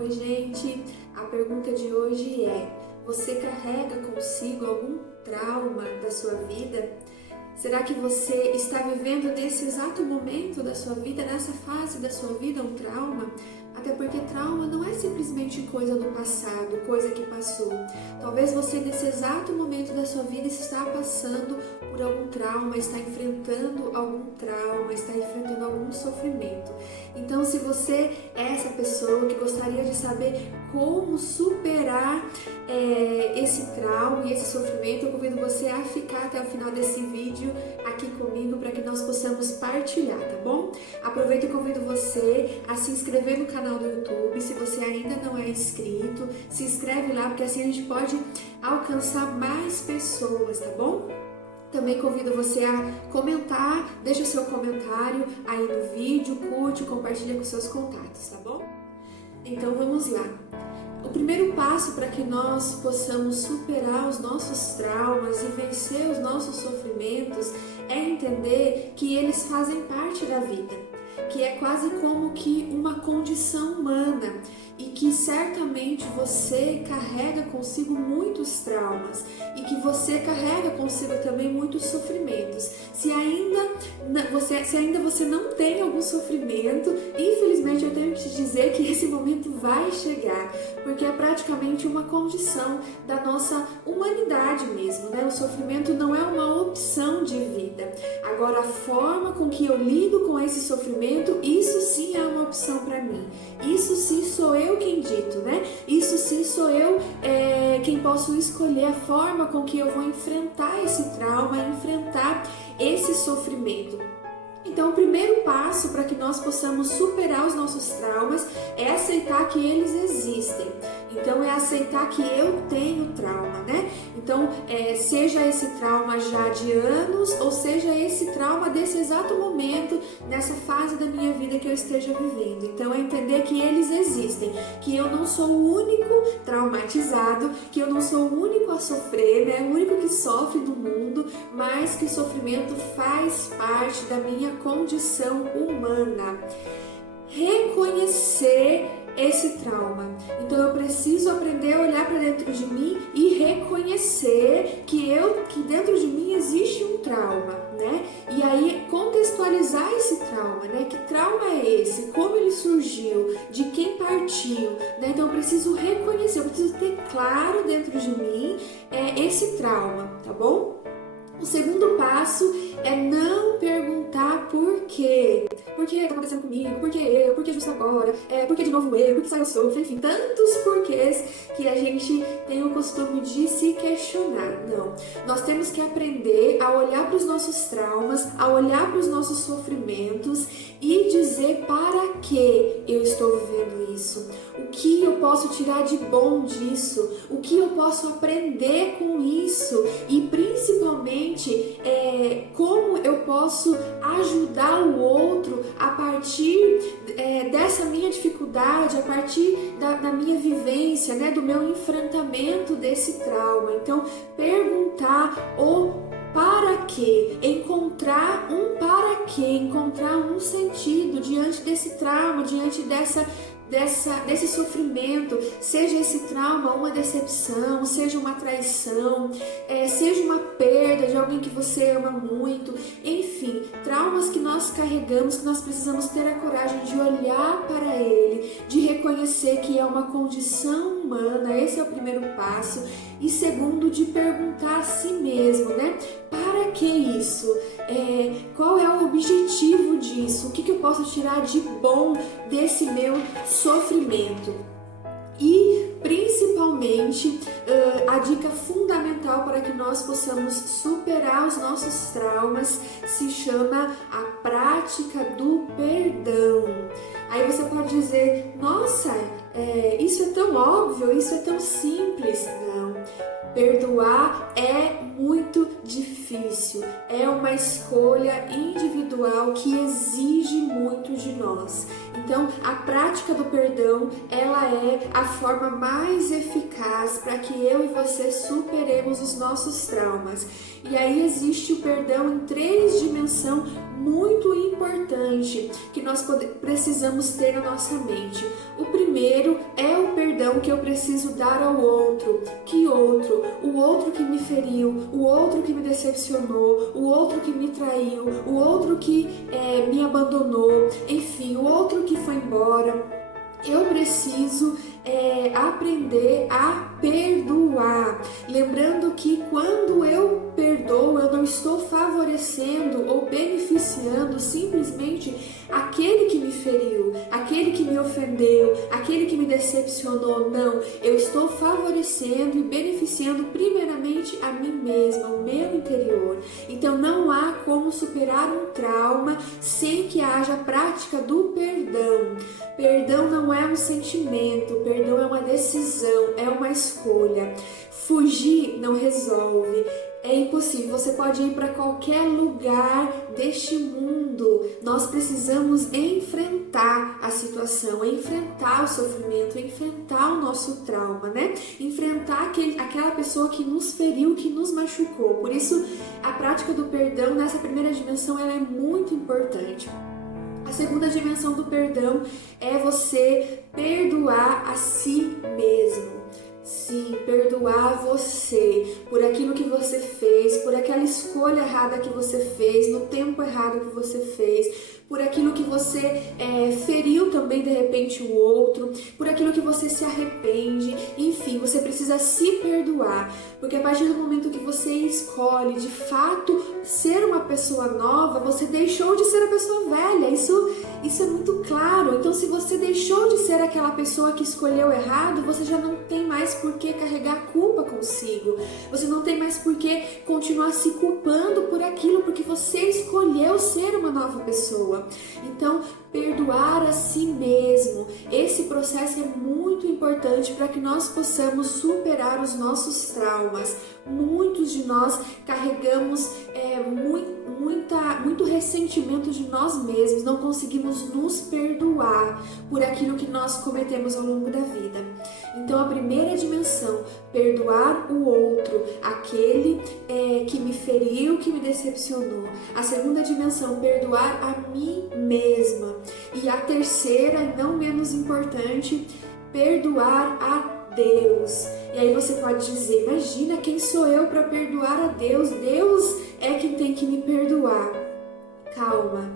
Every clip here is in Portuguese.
Oi, gente! A pergunta de hoje é: você carrega consigo algum trauma da sua vida? Será que você está vivendo nesse exato momento da sua vida, nessa fase da sua vida, um trauma? Até porque trauma não é simplesmente coisa do passado, coisa que passou. Talvez você nesse exato momento da sua vida está passando por algum trauma, está enfrentando algum trauma, está enfrentando algum sofrimento. Então, se você é essa pessoa que gostaria de saber como superar esse trauma e esse sofrimento, eu convido você a ficar até o final desse vídeo aqui comigo para que nós possamos partilhar, tá bom? Aproveito e convido você a se inscrever no canal do YouTube. Se você ainda não é inscrito, se inscreve lá, porque assim a gente pode alcançar mais pessoas, tá bom? Também convido você a comentar, deixa o seu comentário aí no vídeo, curte, compartilha com seus contatos, tá bom? Então vamos lá. O primeiro passo para que nós possamos superar os nossos traumas e vencer os nossos sofrimentos é entender que eles fazem parte da vida, que é quase como que uma condição humana e que certamente você carrega consigo muitos traumas e que você carrega consigo também muitos sofrimentos. Se ainda você não tem algum sofrimento, infelizmente eu tenho que te dizer que esse momento vai chegar, porque é praticamente uma condição da nossa humanidade mesmo, né? O sofrimento não é uma opção de vida. Agora, a forma com que eu lido com esse sofrimento, isso sim é uma opção para mim. Isso sim sou eu quem dito, né? Isso sim sou eu quem posso escolher a forma com que eu vou enfrentar esse trauma, enfrentar esse sofrimento. Então, o primeiro passo para que nós possamos superar os nossos traumas é aceitar que eles existem. Então, é aceitar que eu tenho trauma, né? Então, seja esse trauma já de anos ou seja esse trauma desse exato momento, nessa fase da minha vida que eu esteja vivendo. Então, é entender que eles existem, que eu não sou o único traumatizado, que eu não sou o único a sofrer, né? O único que sofre no mundo, mas que o sofrimento faz parte da minha condição humana. Reconhecer esse trauma. Então eu preciso aprender a olhar para dentro de mim e reconhecer que dentro de mim existe um trauma, né? E aí contextualizar esse trauma, né? Que trauma é esse? Como ele surgiu? De quem partiu? Né? Então eu preciso reconhecer, eu preciso ter claro dentro de mim esse trauma, tá bom? O segundo passo é não perguntar por quê. Por que está acontecendo comigo? Por que eu? Por que justo agora? Por que de novo eu? Por que só eu sofro? Enfim, tantos porquês que a gente tem o costume de se questionar. Não. Nós temos que aprender a olhar para os nossos traumas, a olhar para os nossos sofrimentos e dizer para que eu estou vivendo isso. O que eu posso tirar de bom disso? O que eu posso aprender com isso? E principalmente, como eu posso ajudar o outro a partir dessa minha dificuldade, a partir da minha vivência, né, do meu enfrentamento desse trauma. Então, perguntar o para quê, encontrar um para quê, encontrar um sentido diante desse trauma, diante desse sofrimento, seja esse trauma uma decepção, seja uma traição, seja uma perda de alguém que você ama muito, enfim, traumas que nós carregamos, que nós precisamos ter a coragem de olhar para ele, de reconhecer que é uma condição humana. Esse é o primeiro passo. E segundo, de perguntar a si mesmo, né? Para que isso? Qual é o objetivo disso? O que eu posso tirar de bom desse meu sofrimento? E principalmente a dica fundamental para que nós possamos superar os nossos traumas se chama a prática do perdão. Aí você pode dizer, nossa, isso é tão óbvio, isso é tão simples. Não, perdoar é muito difícil. difícil, é uma escolha individual que exige muito de nós. Então, a prática do perdão, ela é a forma mais eficaz para que eu e você superemos os nossos traumas. E aí existe o perdão em 3 dimensões muito importante que nós precisamos ter na nossa mente. O primeiro é o perdão que eu preciso dar ao outro. Que outro? O outro que me feriu, o outro que me decepcionou, o outro que me traiu, o outro que me abandonou, enfim, o outro que foi embora. Eu preciso aprender a perdoar. Lembrando que quando eu perdoo, eu não estou favorecendo ou beneficiando simplesmente aquele que me feriu, aquele que me ofendeu, aquele que me decepcionou. Não, eu estou favorecendo e beneficiando primeiramente a mim mesma, o meu interior. Então não há como superar um trauma sem que haja a prática do perdão. Perdão não é um sentimento, perdão é uma decisão, é uma escolha. Fugir não resolve. É impossível, você pode ir para qualquer lugar deste mundo. Nós precisamos enfrentar a situação, enfrentar o sofrimento, enfrentar o nosso trauma, né? Enfrentar aquela pessoa que nos feriu, que nos machucou. Por isso, a prática do perdão nessa primeira dimensão ela é muito importante. A segunda dimensão do perdão é você perdoar a si mesmo. Sim, perdoar você por aquilo que você fez, por aquela escolha errada que você fez, no tempo errado que você fez, por aquilo que você feriu também de repente o outro, por aquilo que você se arrepende, enfim, você precisa se perdoar, porque a partir do momento que você escolhe de fato ser uma pessoa nova, você deixou de ser a pessoa velha, isso é muito claro. Então se você deixou de ser aquela pessoa que escolheu errado, você já não tem mais por que carregar culpa consigo, você não tem mais por que continuar se culpando por aquilo, porque você escolheu ser uma nova pessoa. Então, perdoar a si mesmo, esse processo é muito importante para que nós possamos superar os nossos traumas. Muitos de nós carregamos muito ressentimento de nós mesmos, não conseguimos nos perdoar por aquilo que nós cometemos ao longo da vida. Então, a primeira dimensão, perdoar o outro, aquele que me feriu, que me decepcionou. A segunda dimensão, perdoar a mim mesma. E a terceira, e não menos importante, perdoar a Deus. E aí você pode dizer, imagina, quem sou eu para perdoar a Deus? Deus é quem tem que me perdoar. Calma,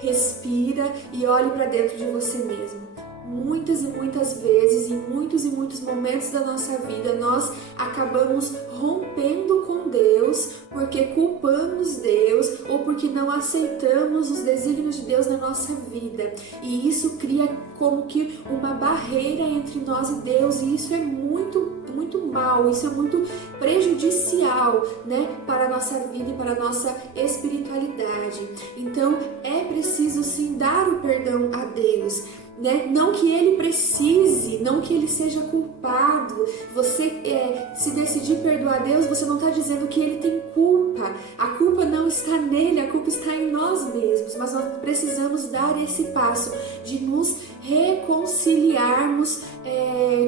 respira e olhe para dentro de você mesmo. Muitas e muitas vezes, em muitos e muitos momentos da nossa vida, nós acabamos rompendo com Deus porque culpamos Deus ou porque não aceitamos os desígnios de Deus na nossa vida. E isso cria como que uma barreira entre nós e Deus, e isso é muito mal, isso é muito prejudicial, né, para a nossa vida e para a nossa espiritualidade. Então, é preciso sim dar o perdão a Deus. Não que ele precise, não que ele seja culpado. Você se decidir perdoar Deus, você não está dizendo que ele tem culpa. A culpa não está nele, a culpa está em nós mesmos. Mas nós precisamos dar esse passo de nos reconciliarmos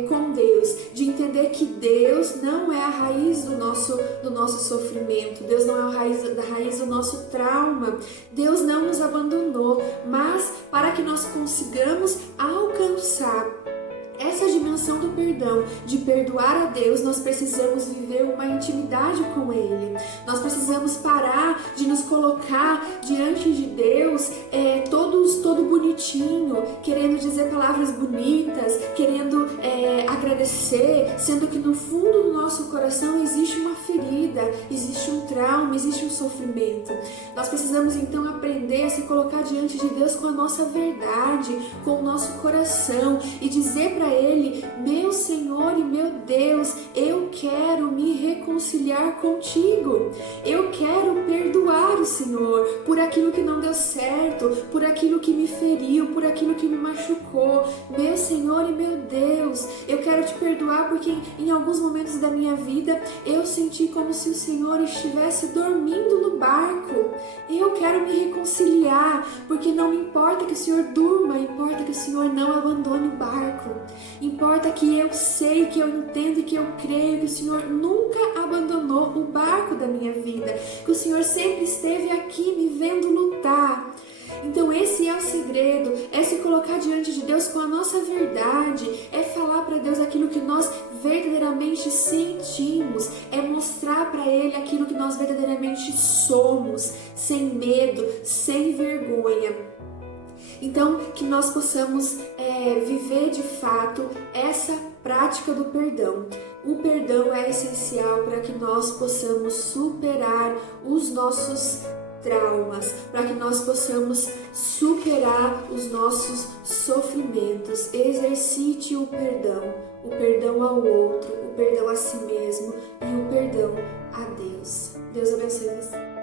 com Deus, de entender que Deus não é a raiz do nosso sofrimento, Deus não é a raiz do nosso trauma, Deus não nos abandonou, mas para que nós consigamos alcançar essa dimensão do perdão, de perdoar a Deus, nós precisamos viver uma intimidade com Ele. Nós precisamos parar de nos colocar diante de Deus todo bonitinho, querendo dizer palavras bonitas, querendo agradecer, sendo que no fundo do nosso coração existe uma ferida, existe um trauma, existe um sofrimento. Nós precisamos então aprender a se colocar diante de Deus com a nossa verdade, com o nosso coração e dizer para Ele, meu Senhor e meu Deus, eu quero me reconciliar contigo, eu quero perdoar o Senhor por aquilo que não deu certo, por aquilo que me feriu, feriu, por aquilo que me machucou. Meu Senhor e meu Deus, eu quero te perdoar porque em alguns momentos da minha vida eu senti como se o Senhor estivesse dormindo no barco. Eu quero me reconciliar, porque não me importa que o Senhor durma, importa que o Senhor não abandone o barco. Importa que eu sei, que eu entendo e que eu creio que o Senhor nunca abandonou o barco da minha vida, que o Senhor sempre esteve aqui me vendo lutar. Então esse é o segredo, é se colocar diante de Deus com a nossa verdade, é falar para Deus aquilo que nós verdadeiramente sentimos, é mostrar para Ele aquilo que nós verdadeiramente somos, sem medo, sem vergonha. Então, que nós possamos viver de fato essa prática do perdão. O perdão é essencial para que nós possamos superar os nossos traumas, para que nós possamos superar os nossos sofrimentos. Exercite o perdão ao outro, o perdão a si mesmo e o perdão a Deus. Deus abençoe você.